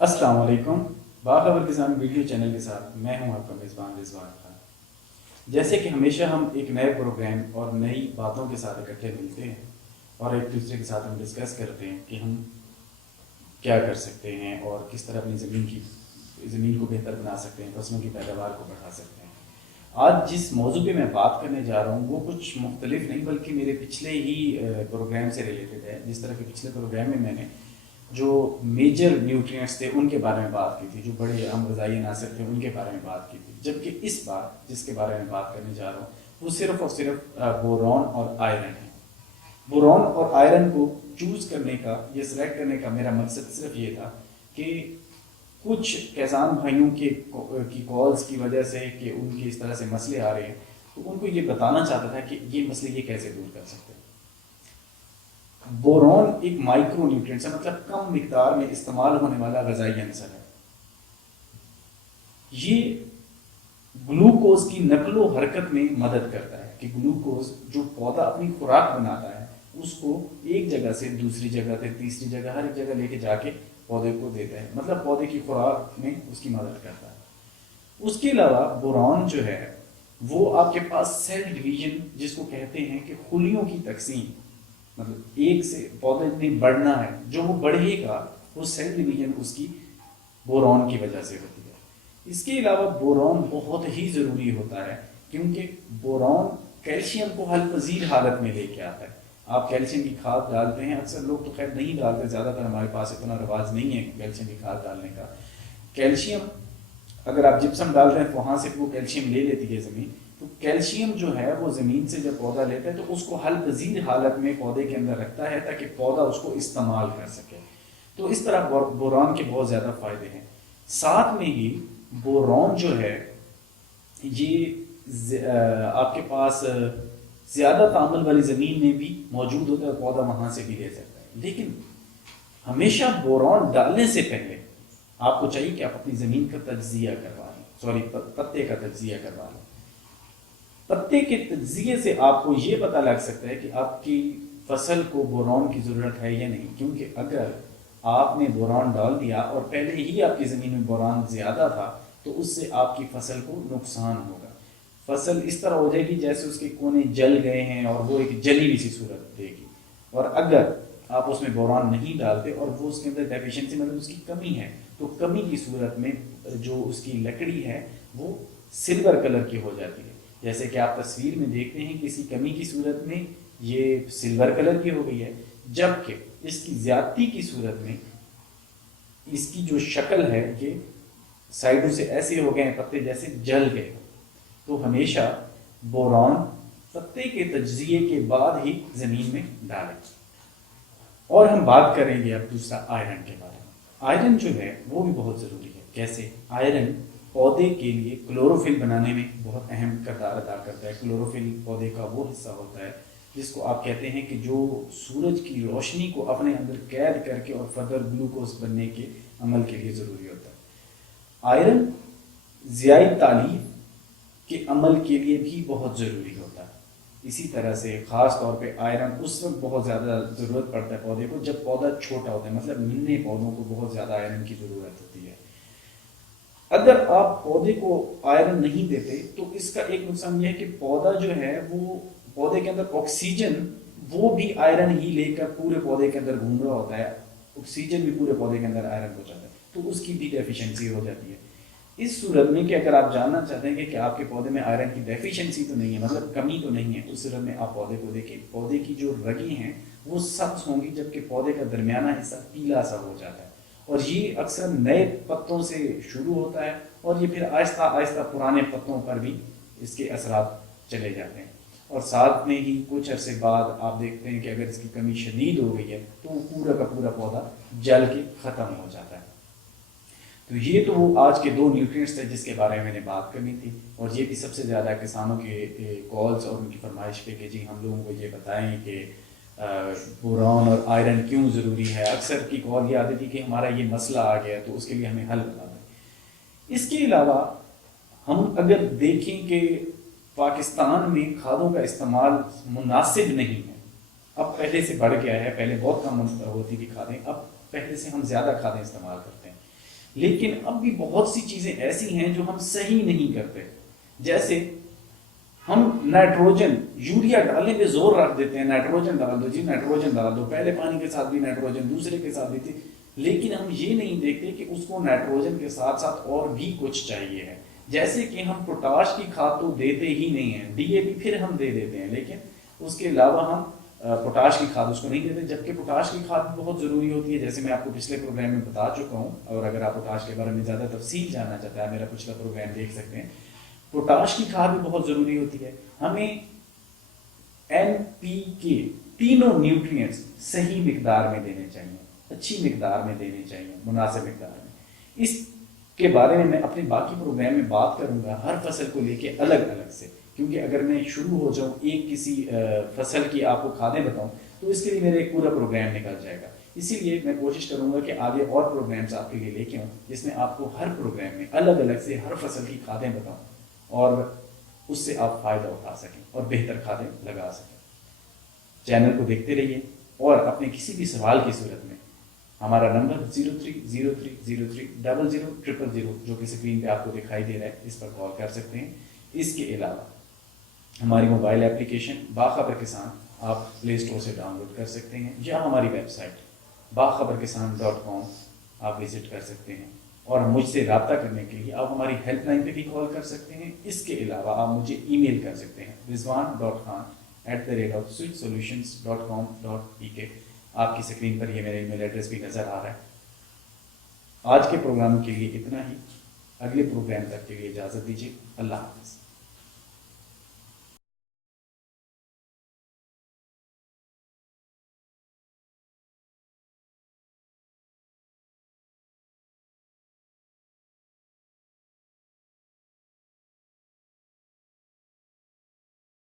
السلام علیکم۔ باخبر کسان ویڈیو چینل کے ساتھ میں ہوں آپ کا میزبان رضوان خان۔ جیسے کہ ہمیشہ ہم ایک نئے پروگرام اور نئی باتوں کے ساتھ اکٹھے ملتے ہیں اور ایک دوسرے کے ساتھ ہم ڈسکس کرتے ہیں کہ ہم کیا کر سکتے ہیں اور کس طرح اپنی زمین کو بہتر بنا سکتے ہیں، فصلوں کی پیداوار کو بڑھا سکتے ہیں۔ آج جس موضوع پہ میں بات کرنے جا رہا ہوں وہ کچھ مختلف نہیں بلکہ میرے پچھلے ہی پروگرام سے ریلیٹڈ ہے۔ جس طرح کہ پچھلے پروگرام میں نے جو میجر نیوٹرینٹس تھے ان کے بارے میں بات کی تھی، جو بڑے اہم غذائی عناصر تھے ان کے بارے میں بات کی تھی، جبکہ اس بار جس کے بارے میں بات کرنے جا رہا ہوں وہ صرف اور صرف بورون اور آئرن ہے۔ بورون اور آئرن کو چوز کرنے کا یا سلیکٹ کرنے کا میرا مقصد صرف یہ تھا کہ کچھ کسان بھائیوں کی کالز کی وجہ سے کہ ان کی اس طرح سے مسئلے آ رہے ہیں، تو ان کو یہ بتانا چاہتا تھا کہ یہ مسئلے یہ کیسے دور کر سکتے ہیں۔ بورون ایک مائکرو نیوٹرینٹ ہے، مطلب کم مقدار میں استعمال ہونے والا غذائی عنصر ہے۔ یہ گلوکوز کی نقل و حرکت میں مدد کرتا ہے کہ گلوکوز جو پودا اپنی خوراک بناتا ہے اس کو ایک جگہ سے دوسری جگہ سے تیسری جگہ ہر ایک جگہ لے کے جا کے پودے کو دیتا ہے، مطلب پودے کی خوراک میں اس کی مدد کرتا ہے۔ اس کے علاوہ بورون جو ہے وہ آپ کے پاس سیل ڈویژن جس کو کہتے ہیں کہ خلیوں کی تقسیم، مطلب ایک سے پودے نے بڑھنا ہے، جو وہ بڑھے گا وہ سیل ڈویژن اس کی بورون کی وجہ سے ہوتی ہے۔ اس کے علاوہ بورون بہت ہی ضروری ہوتا ہے کیونکہ بورون کیلشیم کو حل پذیر حالت میں لے کے آتا ہے۔ آپ کیلشیم کی کھاد ڈالتے ہیں، اکثر لوگ تو خیر نہیں ڈالتے، زیادہ تر ہمارے پاس اتنا رواج نہیں ہے کیلشیم کی کھاد ڈالنے کا۔ کیلشیم اگر آپ جپسم ڈالتے ہیں تو وہاں سے وہ کیلشیم لے لیتی ہے زمین، تو کیلشیم جو ہے وہ زمین سے جب پودا لیتا ہے تو اس کو حل پذیر حالت میں پودے کے اندر رکھتا ہے تاکہ پودا اس کو استعمال کر سکے۔ تو اس طرح بورون کے بہت زیادہ فائدے ہیں۔ ساتھ میں ہی بورون جو ہے یہ آپ کے پاس زیادہ تعامل والی زمین میں بھی موجود ہوتا ہے، پودا وہاں سے بھی لے سکتا ہے۔ لیکن ہمیشہ بورون ڈالنے سے پہلے آپ کو چاہیے کہ آپ اپنی زمین کا تجزیہ کروا لیں، پتے کا تجزیہ کروا لیں۔ پتے کے تجزیے سے آپ کو یہ پتہ لگ سکتا ہے کہ آپ کی فصل کو بورون کی ضرورت ہے یا نہیں، کیونکہ اگر آپ نے بورون ڈال دیا اور پہلے ہی آپ کی زمین میں بورون زیادہ تھا تو اس سے آپ کی فصل کو نقصان ہوگا۔ فصل اس طرح ہو جائے گی جیسے اس کے کونے جل گئے ہیں اور وہ ایک جلی ہوئی سی صورت دے گی۔ اور اگر آپ اس میں بورون نہیں ڈالتے اور وہ اس کے اندر ڈیفیشنسی مطلب اس کی کمی ہے، تو کمی کی صورت میں جو اس کی لکڑی ہے وہ سلور کلر کی ہو جاتی ہے، جیسے کہ آپ تصویر میں دیکھتے ہیں کسی کمی کی صورت میں یہ سلور کلر کی ہو گئی ہے، جبکہ اس کی زیادتی کی صورت میں اس کی جو شکل ہے یہ سائڈوں سے ایسے ہو گئے ہیں پتے جیسے جل گئے۔ تو ہمیشہ بورون پتے کے تجزیے کے بعد ہی زمین میں ڈالیں۔ اور ہم بات کریں گے اب دوسرا آئرن کے بارے میں۔ آئرن جو ہے وہ بھی بہت ضروری ہے۔ کیسے؟ آئرن پودے کے لیے کلوروفل بنانے میں بہت اہم کردار ادا کرتا ہے۔ کلوروفل پودے کا وہ حصہ ہوتا ہے جس کو آپ کہتے ہیں کہ جو سورج کی روشنی کو اپنے اندر قید کر کے اور فردر گلوکوز بننے کے عمل کے لیے ضروری ہوتا ہے۔ آئرن ضیائی تعلیب کے عمل کے لیے بھی بہت ضروری ہوتا ہے۔ اسی طرح سے خاص طور پہ آئرن اس وقت بہت زیادہ ضرورت پڑتا ہے پودے کو جب پودا چھوٹا ہوتا ہے، مطلب ننھے پودوں کو بہت زیادہ آئرن کی ضرورت ہوتی ہے۔ اگر آپ پودے کو آئرن نہیں دیتے تو اس کا ایک نقصان یہ ہے کہ پودا جو ہے وہ پودے کے اندر آکسیجن وہ بھی آئرن ہی لے کر پورے پودے کے اندر گھوم رہا ہوتا ہے، آکسیجن بھی پورے پودے کے اندر آئرن ہو جاتا ہے، تو اس کی بھی ڈیفیشنسی ہو جاتی ہے۔ اس صورت میں کہ اگر آپ جاننا چاہتے ہیں کہ آپ کے پودے میں آئرن کی ڈیفیشنسی تو نہیں ہے، مطلب کمی تو نہیں ہے، اس صورت میں آپ پودے کو دیکھیں، پودے کی جو رگیں ہیں وہ سبز ہوں گی جبکہ پودے کا درمیانہ حصہ پیلا سا ہو جاتا ہے، اور یہ اکثر نئے پتوں سے شروع ہوتا ہے اور یہ پھر آہستہ آہستہ پرانے پتوں پر بھی اس کے اثرات چلے جاتے ہیں، اور ساتھ میں ہی کچھ عرصے بعد آپ دیکھتے ہیں کہ اگر اس کی کمی شدید ہو گئی ہے تو وہ پورا کا پورا پودا جل کے ختم ہو جاتا ہے۔ تو یہ تو وہ آج کے دو نیوٹرینٹس تھے جس کے بارے میں میں نے بات کرنی تھی، اور یہ بھی سب سے زیادہ کسانوں کے کالز اور ان کی فرمائش پہ کہ جی ہم لوگوں کو یہ بتائیں کہ بورون اور آئرن کیوں ضروری ہے۔ اکثر کی کال یہ آتی تھی کہ ہمارا یہ مسئلہ آ گیا تو اس کے لیے ہمیں حل بتا دیں۔ اس کے علاوہ ہم اگر دیکھیں کہ پاکستان میں کھادوں کا استعمال مناسب نہیں ہے، اب پہلے سے بڑھ گیا ہے، پہلے بہت کم ہوتی تھی کھادیں، اب پہلے سے ہم زیادہ کھادیں استعمال کرتے ہیں۔ لیکن اب بھی بہت سی چیزیں ایسی ہیں جو ہم صحیح نہیں کرتے. جیسے ہم نائٹروجن یوریا ڈالنے پہ زور رکھ دیتے ہیں, نائٹروجن ڈال دو جی, نائٹروجن ڈال دو, پہلے پانی کے ساتھ بھی نائٹروجن, دوسرے کے ساتھ بھی تھی, لیکن ہم یہ نہیں دیکھتے کہ اس کو نائٹروجن کے ساتھ ساتھ اور بھی کچھ چاہیے ہے. جیسے کہ ہم پوٹاش کی کھاد تو دیتے ہی نہیں ہیں, ڈی اے پی پھر ہم دے دیتے ہیں, لیکن اس کے علاوہ ہم پوٹاش کی کھاد اس کو نہیں دیتے, جبکہ پوٹاش کی کھاد بہت ضروری ہوتی ہے, جیسے میں آپ کو پچھلے پروگرام میں بتا چکا ہوں. اور اگر آپ پوٹاش کے بارے میں زیادہ تفصیل جاننا چاہتے ہیں, میرا پچھلا پروگرام دیکھ سکتے ہیں. پوٹاش کی کھاد بھی بہت ضروری ہوتی ہے. ہمیں این پی کے تینوں نیوٹرینٹس صحیح مقدار میں دینے چاہیے, اچھی مقدار میں دینے چاہیے, مناسب مقدار میں. اس کے بارے میں اپنے باقی پروگرام میں بات کروں گا, ہر فصل کو لے کے الگ الگ سے, کیونکہ اگر میں شروع ہو جاؤں ایک کسی فصل کی آپ کو کھادیں بتاؤں تو اس کے لیے میرا ایک پورا پروگرام نکل جائے گا. اسی لیے میں کوشش کروں گا کہ آگے اور پروگرامس آپ کے لیے لے کے آؤں, جس میں آپ کو ہر پروگرام میں الگ الگ سے ہر فصل کی کھادیں بتاؤں اور اس سے آپ فائدہ اٹھا سکیں اور بہتر کھادیں لگا سکیں. چینل کو دیکھتے رہیے, اور اپنے کسی بھی سوال کی صورت میں ہمارا نمبر 030303000000 جو کہ اسکرین پہ آپ کو دکھائی دے رہا ہے, اس پر کال کر سکتے ہیں. اس کے علاوہ ہماری موبائل اپلیکیشن باخبر کسان آپ پلے اسٹور سے ڈاؤن لوڈ کر سکتے ہیں, یا ہماری ویب سائٹ باخبرکسان.com آپ وزٹ کر سکتے ہیں. اور مجھ سے رابطہ کرنے کے لیے آپ ہماری ہیلپ لائن پہ بھی کال کر سکتے ہیں. اس کے علاوہ آپ مجھے ای میل کر سکتے ہیں rizwan.khan@switchsolutions.com.pk. آپ کی اسکرین پر یہ میرا ای میل ایڈریس بھی نظر آ رہا ہے. آج کے پروگرام کے لیے اتنا ہی. اگلے پروگرام تک کے لیے اجازت دیجیے. اللہ حافظ.